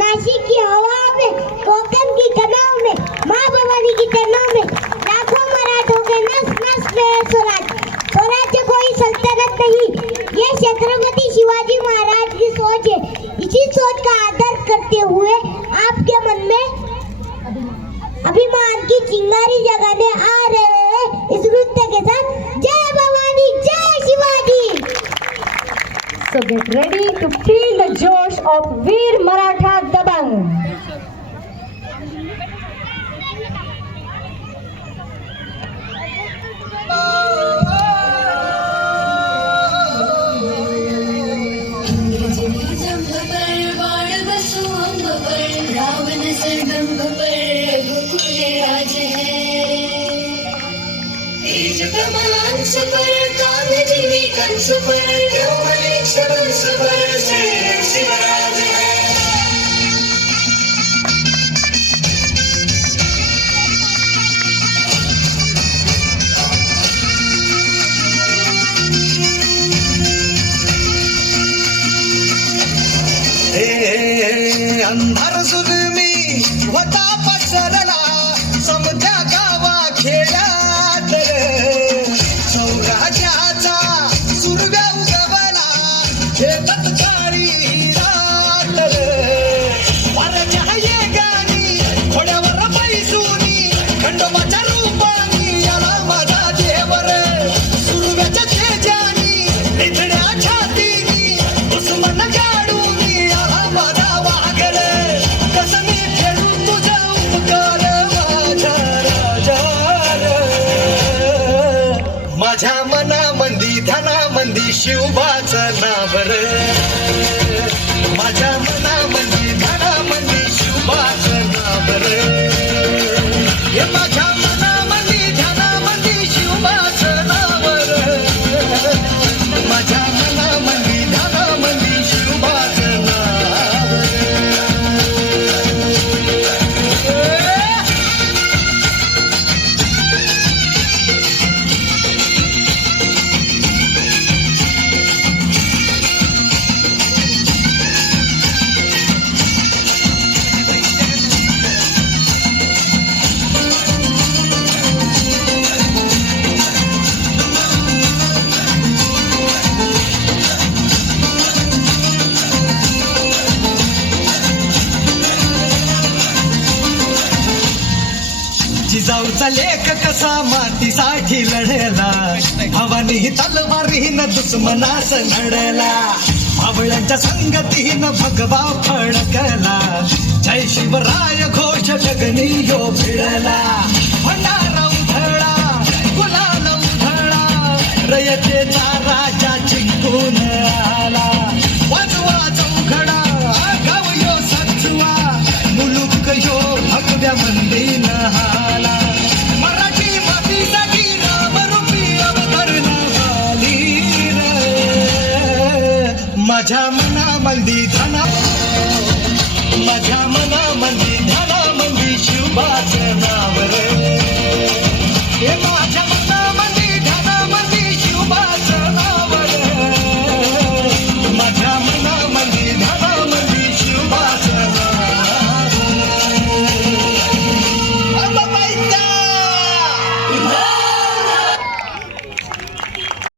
नासिक की हवा में, कोकण की कनाव में, माँ भवानी की टहनियों में लाखों मराठों के नस नस में है स्वराज। स्वराज्य कोई सल्तनत नहीं, ये छत्रपति शिवाजी महाराज की सोच है। इसी सोच का आदर करते हुए आपके मन में अभिमान की चिंगारी जगाने आ रहे हैं इस नृत्य के साथ। जय भवानी, जय Shivaji. So get ready to feel the josh of Veer Maratha Dabang. अंधार जुलमी होता पसरला समजा गावा खेळात सौराज्याचा सुरव्या उगवला शेतात काळी रात वाऱ्याच्या येगानी खोड्यावर पैसुनी खंडोबाच्या रूपानी याला माझा देवर सुरव्याच्या तेजानी निधड्या छातीनी दुश्मन गाडूनी याला माझा वाघर कसं मी फेडू तुझा उपकार माझ्या राजा माझ्या मनामंदी ध्यानामंदी शिवबाचं नाव रे माझ्या मनामंदी ध्यानामंदी शिवबाचं नाव रे हे माझ्या मनामंदी ध्यानामंदी शिवबाचं नाव रे माझ्या मनामंदी ध्यानामंदी शिवबाचं नाव रे जिजाऊचा लेख कसा मातीसाठी लढला भवानी तलवारीनं दुश्मनास लढला भावळ्यांच्या संगतीनं भगवा फडकला जय शिवराय घोष जगनी यो भिडला भंडारा उधळा गुलाल उधळा रयतेचा राजा चिंकून आला वाजवा चौघडा गाव यो सजवा मुलुक यो भगव्या मंदीन हाला मराठी मातीसाठी नामरूपी अवतरणा झाली रे माझ्या मनामंदी धना माझ्या मनामंदी धनामंदी शिवबाचं नाव रे हे